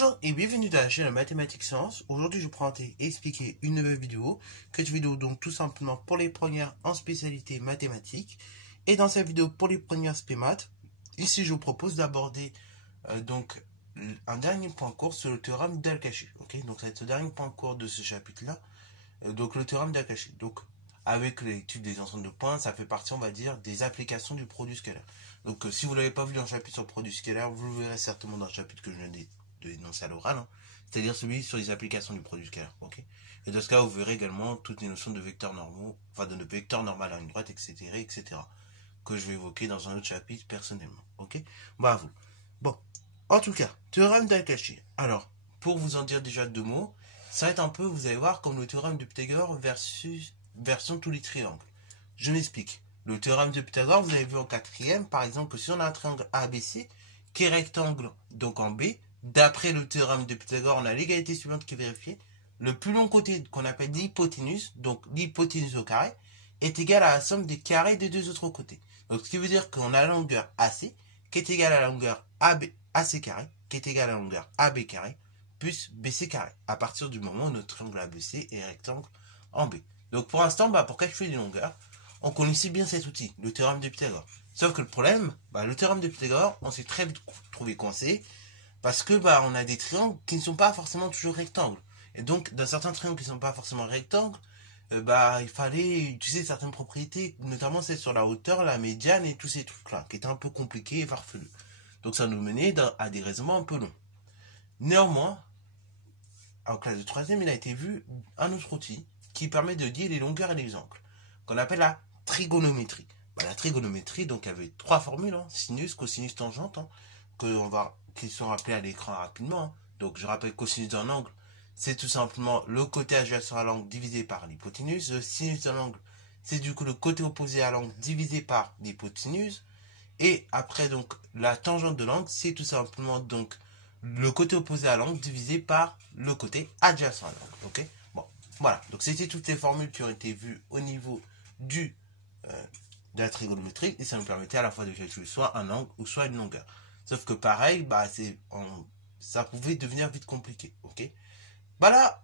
Bonjour et bienvenue dans la chaîne Mathématiques Sciences. Aujourd'hui, je vais présenter et expliquer une nouvelle vidéo. Cette vidéo donc tout simplement pour les premières en spécialité mathématiques. Et dans cette vidéo pour les premières spé maths, ici je vous propose d'aborder donc un dernier point court sur le théorème d'Al-Kashi. Ok, donc ça va être le dernier point court de ce chapitre-là. Donc le théorème d'Al-Kashi. Donc avec l'étude des ensembles de points, ça fait partie, on va dire, des applications du produit scalaire. Donc si vous ne l'avez pas vu dans le chapitre sur le produit scalaire, vous le verrez certainement dans le chapitre que je viens de énoncer à l'oral, hein, c'est-à-dire celui sur les applications du produit scalaire. Ok. Et dans ce cas, vous verrez également toutes les notions de vecteurs normaux, enfin de vecteurs normal à une droite, etc., etc., que je vais évoquer dans un autre chapitre personnellement. Ok. Bravo. Bon, en tout cas, théorème d'Al-Kashi. Alors, pour vous en dire déjà deux mots, ça va être un peu, vous allez voir, comme le théorème de Pythagore version tous les triangles. Je m'explique. Le théorème de Pythagore, vous avez vu en quatrième, par exemple, que si on a un triangle ABC, qui est rectangle, donc en B, d'après le théorème de Pythagore, on a l'égalité suivante qui est vérifiée. Le plus long côté qu'on appelle l'hypoténuse, donc l'hypoténuse au carré, est égal à la somme des carrés des deux autres côtés. Donc ce qui veut dire qu'on a la longueur AC, qui est égale à la longueur AC carré, qui est égale à la longueur AB carré, plus BC carré, à partir du moment où notre triangle ABC est rectangle en B. Donc pour l'instant, pour calculer les longueurs, on connaissait bien cet outil, le théorème de Pythagore. Sauf que le problème, le théorème de Pythagore, on s'est très vite trouvé coincé, parce que on a des triangles qui ne sont pas forcément toujours rectangles. Et donc, dans certains triangles qui ne sont pas forcément rectangles, il fallait utiliser certaines propriétés, notamment celles sur la hauteur, la médiane et tous ces trucs-là, qui étaient un peu compliqués et farfelus. Donc ça nous menait à des raisonnements un peu longs. Néanmoins, en classe de troisième, il a été vu un autre outil qui permet de lier les longueurs et les angles, qu'on appelle la trigonométrie. La trigonométrie, donc, avait trois formules, hein, sinus, cosinus, tangente, hein, qui sont rappelées à l'écran rapidement. Hein. Donc, je rappelle cosinus d'un angle, c'est tout simplement le côté adjacent à l'angle divisé par l'hypoténuse. Le sinus d'un angle, c'est du coup le côté opposé à l'angle divisé par l'hypoténuse. Et après, donc, la tangente de l'angle, c'est tout simplement donc le côté opposé à l'angle divisé par le côté adjacent à l'angle. Ok. Bon, voilà. Donc, c'était toutes les formules qui ont été vues au niveau de la trigonométrie, et ça nous permettait à la fois de calculer soit un angle ou soit une longueur. Sauf que pareil, ça pouvait devenir vite compliqué. Ok. Là,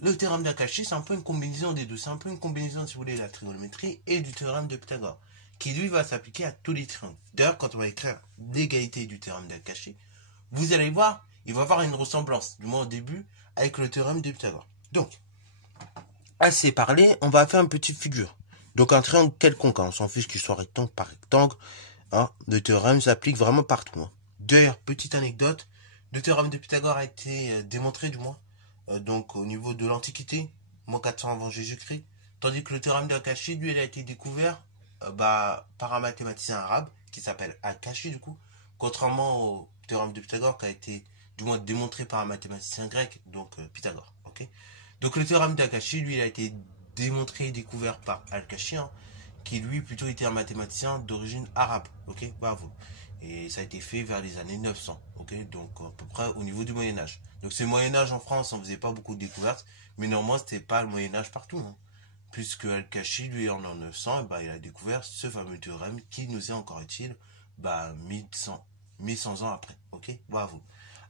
le théorème d'Al-Kashi, c'est un peu une combinaison des deux. C'est un peu une combinaison, si vous voulez, de la trigonométrie et du théorème de Pythagore, qui lui va s'appliquer à tous les triangles. D'ailleurs, quand on va écrire l'égalité du théorème d'Al-Kashi, vous allez voir, il va y avoir une ressemblance, du moins au début, avec le théorème de Pythagore. Donc, assez parlé, on va faire une petite figure. Donc, un triangle quelconque, hein, on s'en fiche qu'il soit rectangle par rectangle. Hein, le théorème s'applique vraiment partout. Hein. D'ailleurs, petite anecdote, le théorème de Pythagore a été démontré, du moins, donc au niveau de l'Antiquité, moins 400 avant Jésus-Christ, tandis que le théorème d'Al-Kashi, lui, il a été découvert par un mathématicien arabe qui s'appelle Al-Kashi, du coup, contrairement au théorème de Pythagore qui a été, du moins, démontré par un mathématicien grec, donc Pythagore. Okay. Donc le théorème d'Al-Kashi, lui, il a été démontré et découvert par Al-Kashi, hein, qui lui plutôt était un mathématicien d'origine arabe. Ok, bravo. Et ça a été fait vers les années 900, ok, donc à peu près au niveau du Moyen-Âge. Donc c'est le Moyen-Âge en France, on faisait pas beaucoup de découvertes, mais néanmoins c'était pas le Moyen-Âge partout, hein. Puisque Al-Kashi, lui, en 900, il a découvert ce fameux théorème qui nous est encore utile 1100 ans après, ok, bravo.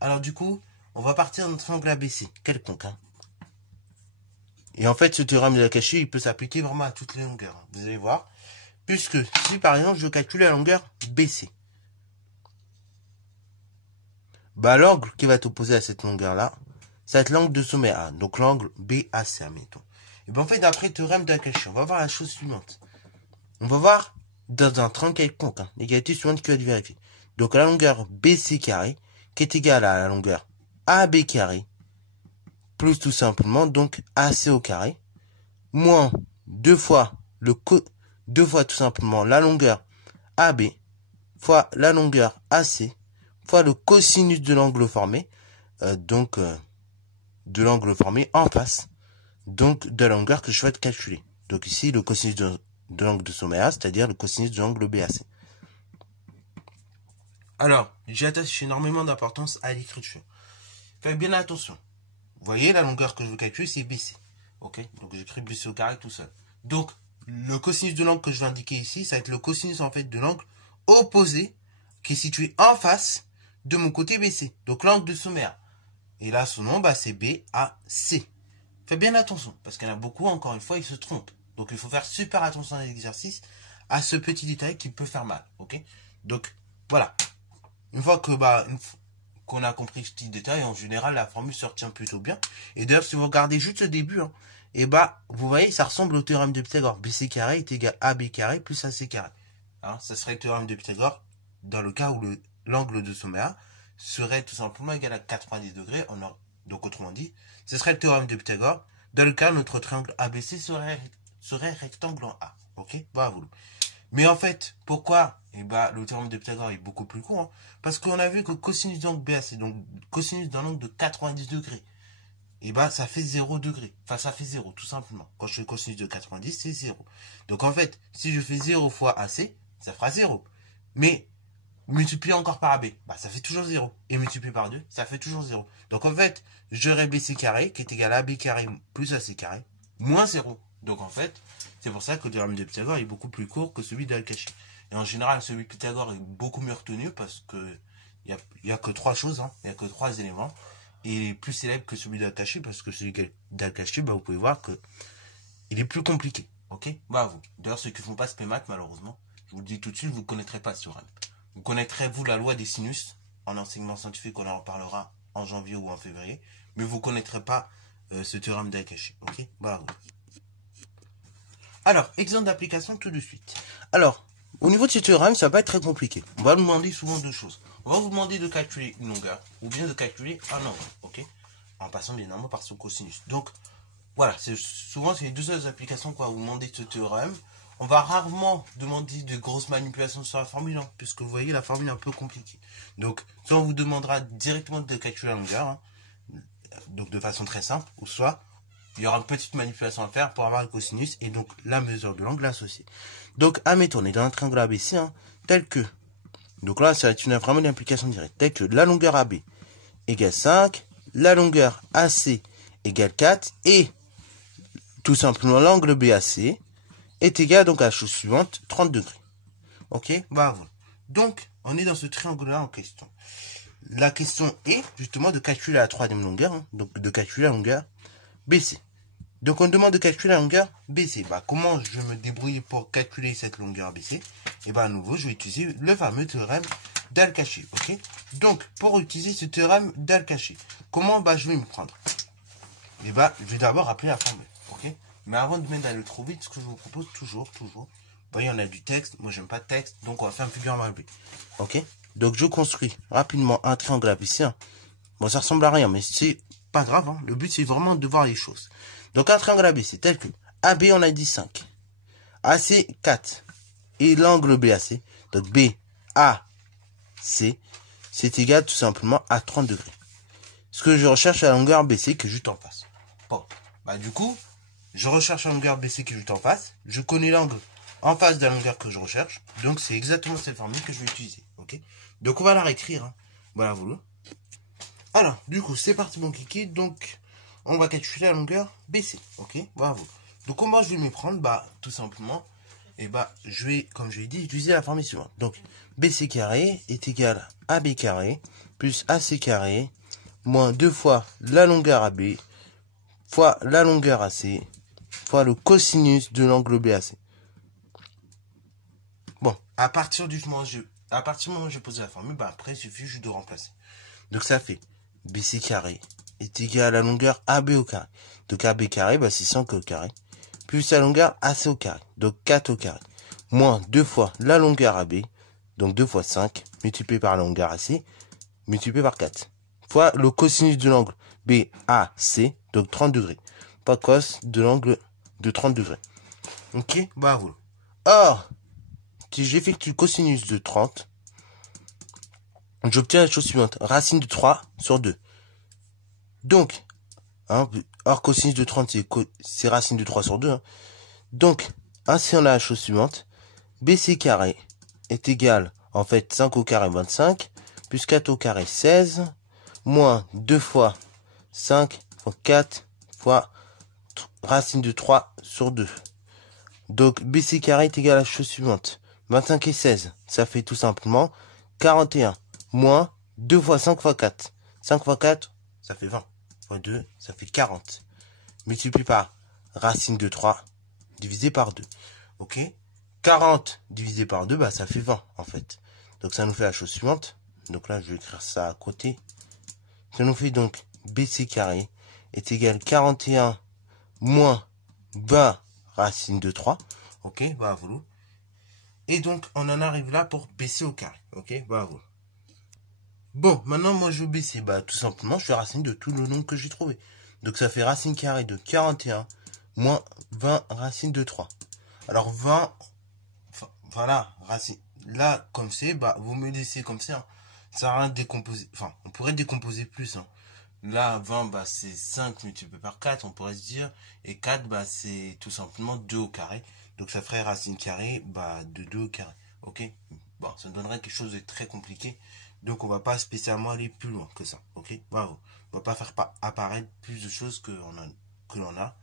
Alors du coup, on va partir d'un triangle ABC, quelconque, hein. Et en fait, ce théorème d'Al-Kashi, il peut s'appliquer vraiment à toutes les longueurs, hein. Vous allez voir. Puisque si par exemple je calcule la longueur BC, l'angle qui va être opposé à cette longueur-là, ça va être l'angle de sommet A, donc l'angle BAC, admettons. Et en fait, d'après le théorème d'Al-Kashi, on va voir la chose suivante. On va voir dans un triangle quelconque, hein, l'égalité suivante qui va être vérifiée. Donc la longueur BC carré, qui est égale à la longueur AB carré, plus tout simplement, donc AC au carré, moins deux fois tout simplement la longueur AB fois la longueur AC fois le cosinus de l'angle formé, de l'angle formé en face, donc de la longueur que je souhaite calculer. Donc ici le cosinus de l'angle de sommet A, c'est-à-dire le cosinus de l'angle BAC. Alors, j'attache énormément d'importance à l'écriture. Faites bien attention. Vous voyez, la longueur que je veux calculer, c'est BC. Ok, donc j'écris BC au carré tout seul. Donc, le cosinus de l'angle que je vais indiquer ici, ça va être le cosinus en fait de l'angle opposé qui est situé en face de mon côté BC. Donc l'angle de sommet A. Et là, son nom, bah, c'est BAC. Faites bien attention, parce qu'il y en a beaucoup, encore une fois, ils se trompent. Donc, il faut faire super attention à l'exercice, à ce petit détail qui peut faire mal, ok? Donc, voilà. Une fois que, qu'on a compris ce petit détail, en général, la formule se retient plutôt bien. Et d'ailleurs, si vous regardez juste le début, hein, et vous voyez, ça ressemble au théorème de Pythagore. BC carré est égal à AB carré plus AC carré. Hein, ça serait le théorème de Pythagore dans le cas où l'angle de sommet A serait tout simplement égal à 90 degrés. Donc, autrement dit, ce serait le théorème de Pythagore dans le cas où notre triangle ABC serait rectangle en A. Ok? Bravo. Mais en fait, pourquoi le théorème de Pythagore est beaucoup plus court, hein, parce qu'on a vu que cosinus d'angle BAC, donc cosinus d'un angle de 90 degrés, ça fait 0 degré. Enfin, ça fait 0, tout simplement. Quand je fais cosinus de 90, c'est 0. Donc, en fait, si je fais 0 fois AC, ça fera 0. Mais, multiplié encore par AB, ça fait toujours 0. Et multiplié par 2, ça fait toujours 0. Donc, en fait, j'aurai BC carré, qui est égal à AB carré plus AC carré, moins 0. Donc, en fait, c'est pour ça que le théorème de Pythagore est beaucoup plus court que celui d'Al-Kashi. Et en général, celui de Pythagore est beaucoup mieux retenu parce que il y a que 3 choses, hein. Il n'y a que 3 éléments. Et il est plus célèbre que celui d'Al-Kashi parce que celui d'Al-Kashi, vous pouvez voir que il est plus compliqué. Ok? D'ailleurs, ceux qui ne font pas SPMath, malheureusement, je vous le dis tout de suite, vous ne connaîtrez pas ce théorème. Vous connaîtrez, vous, la loi des sinus en enseignement scientifique, on en reparlera en janvier ou en février. Mais vous ne connaîtrez pas ce théorème d'Al-Kashi. Ok? Alors, exemple d'application tout de suite. Alors, au niveau de ce théorème, ça va pas être très compliqué. On va nous demander souvent 2 choses. On va vous demander de calculer une longueur, ou bien de calculer un angle, ok? En passant bien évidemment par son cosinus. Donc, voilà, souvent c'est les 2 seules applications qu'on va vous demander de ce théorème. On va rarement demander de grosses manipulations sur la formule, hein, puisque vous voyez, la formule est un peu compliquée. Donc, soit on vous demandera directement de calculer la longueur, hein, donc de façon très simple, ou soit il y aura une petite manipulation à faire pour avoir le cosinus et donc la mesure de l'angle associée. Donc, admettons, on est dans un triangle ABC, hein, tel que, donc là, ça va être vraiment une application directe, tel que la longueur AB égale 5, la longueur AC égale 4, et tout simplement l'angle BAC est égal donc à la chose suivante, 30 degrés. Ok? Voilà. Donc, on est dans ce triangle-là en question. La question est justement de calculer la 3e longueur, hein, donc de calculer la longueur BC. Donc, on demande de calculer la longueur BC. Comment je vais me débrouiller pour calculer cette longueur BC? À nouveau, je vais utiliser le fameux théorème d'Al-Kashi. Ok? Donc, pour utiliser ce théorème d'Al-Kashi, comment je vais me prendre? Je vais d'abord rappeler la formule. Ok? Mais avant de même d'aller trop vite, ce que je vous propose toujours, vous voyez, on a du texte. Moi, j'aime pas de texte, donc on va faire une figure mal B. Ok? Donc, je construis rapidement un triangle ABC. Bon, ça ressemble à rien, mais c'est pas grave, hein. Le but, c'est vraiment de voir les choses. Donc, un triangle ABC, tel que AB, on a dit 5. AC, 4. Et l'angle BAC, donc BAC, c'est égal tout simplement à 30 degrés. Ce que je recherche, la longueur BC qui est juste en face. Bon, du coup, je recherche la longueur BC qui est juste en face. Je connais l'angle en face de la longueur que je recherche. Donc, c'est exactement cette formule que je vais utiliser. Ok? Donc, on va la réécrire. Hein. Voilà, vous. Alors, du coup, c'est parti mon kiki. Donc, on va calculer la longueur BC. Ok? Bravo. Donc, comment je vais m'y prendre? Tout simplement, je vais, comme je l'ai dit, utiliser la formule suivante. Donc, BC carré est égal à AB carré plus AC carré moins 2 fois la longueur AB fois la longueur AC fois le cosinus de l'angle BAC. Bon, à partir du moment où j'ai posé la formule, après, il suffit juste de remplacer. Donc, ça fait BC carré est égal à la longueur AB au carré. Donc, AB carré, c'est 5 au carré. Plus la longueur AC au carré. Donc, 4 au carré. Moins 2 fois la longueur AB. Donc, 2 fois 5 multiplié par la longueur AC multiplié par 4. Fois le cosinus de l'angle BAC. Donc, 30 degrés. Pas cos de l'angle de 30 degrés. Ok? Bravo. Or, si j'effectue le cosinus de 30, j'obtiens la chose suivante. Racine de 3 sur 2. Donc, or cosinus de 30, c'est racine de 3 sur 2. Hein. Donc, ainsi on a la chose suivante. BC carré est égal, en fait, 5 au carré 25, plus 4 au carré 16, moins 2 fois 5 fois 4 fois racine de 3 sur 2. Donc, BC carré est égal à la chose suivante. 25 et 16, ça fait tout simplement 41, moins 2 fois 5 fois 4. 5 fois 4, ça fait 20. Fois 2, ça fait 40. Multiplie par racine de 3 divisé par 2. Ok? 40 divisé par 2, bah, ça fait 20, en fait. Donc, ça nous fait la chose suivante. Donc là, je vais écrire ça à côté. Ça nous fait donc BC carré est égal à 41 moins 20 racine de 3. Ok? Bah, voilà. Et donc, on en arrive là pour BC au carré. Ok? Bah, voilà. Bon, maintenant, moi, je veux baisser. Bah, tout simplement, je fais racine de tout le nombre que j'ai trouvé. Donc, ça fait racine carrée de 41 moins 20 racine de 3. Alors, 20, voilà, racine. Là, comme c'est, bah, vous me laissez comme ça. Hein. Ça sert à rien de décomposer. Enfin, on pourrait décomposer plus. Hein. Là, 20, bah, c'est 5 multiplié par 4, on pourrait se dire. Et 4, bah, c'est tout simplement 2 au carré. Donc, ça ferait racine carrée, bah, de 2 au carré. Ok? Bon, ça donnerait quelque chose de très compliqué. Donc, on va pas spécialement aller plus loin que ça. Ok? Bravo. On va pas faire apparaître plus de choses que l'on a.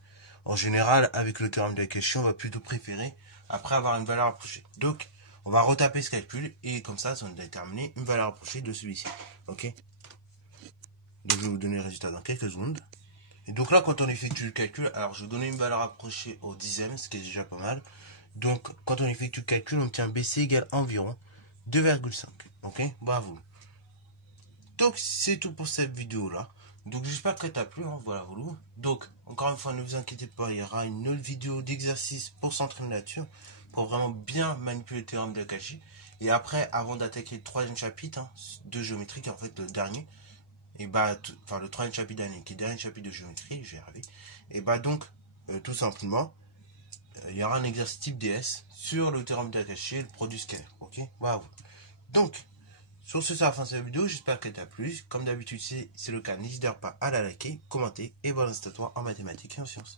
En général, avec le théorème de la question, on va plutôt préférer après avoir une valeur approchée. Donc, on va retaper ce calcul et comme ça, on va déterminer une valeur approchée de celui-ci. Ok? Donc, je vais vous donner le résultat dans quelques secondes. Et donc là, quand on effectue le calcul, alors je vais donner une valeur approchée au dixième, ce qui est déjà pas mal. Donc, quand on effectue le calcul, on obtient BC égale environ 2,5. Ok? Bravo. Donc, c'est tout pour cette vidéo-là. Donc, j'espère que t'as plu. Hein, voilà, voilà. Donc, encore une fois, ne vous inquiétez pas, il y aura une autre vidéo d'exercice pour s'entraîner là-dessus, pour vraiment bien manipuler le théorème de Cauchy. Et après, avant d'attaquer le troisième chapitre de géométrie, qui est en fait le dernier, et bah, enfin, le troisième chapitre dernier, qui est le dernier chapitre de géométrie, je vais y arriver. Et bah, donc, tout simplement, il y aura un exercice type DS sur le théorème de Cauchy et le produit scalaire. Ok? Waouh. Donc, sur ce, c'est la fin de cette vidéo. J'espère qu'elle t'a plu. Comme d'habitude, c'est le cas. N'hésite pas à la liker, commenter et balancer toi en mathématiques et en sciences.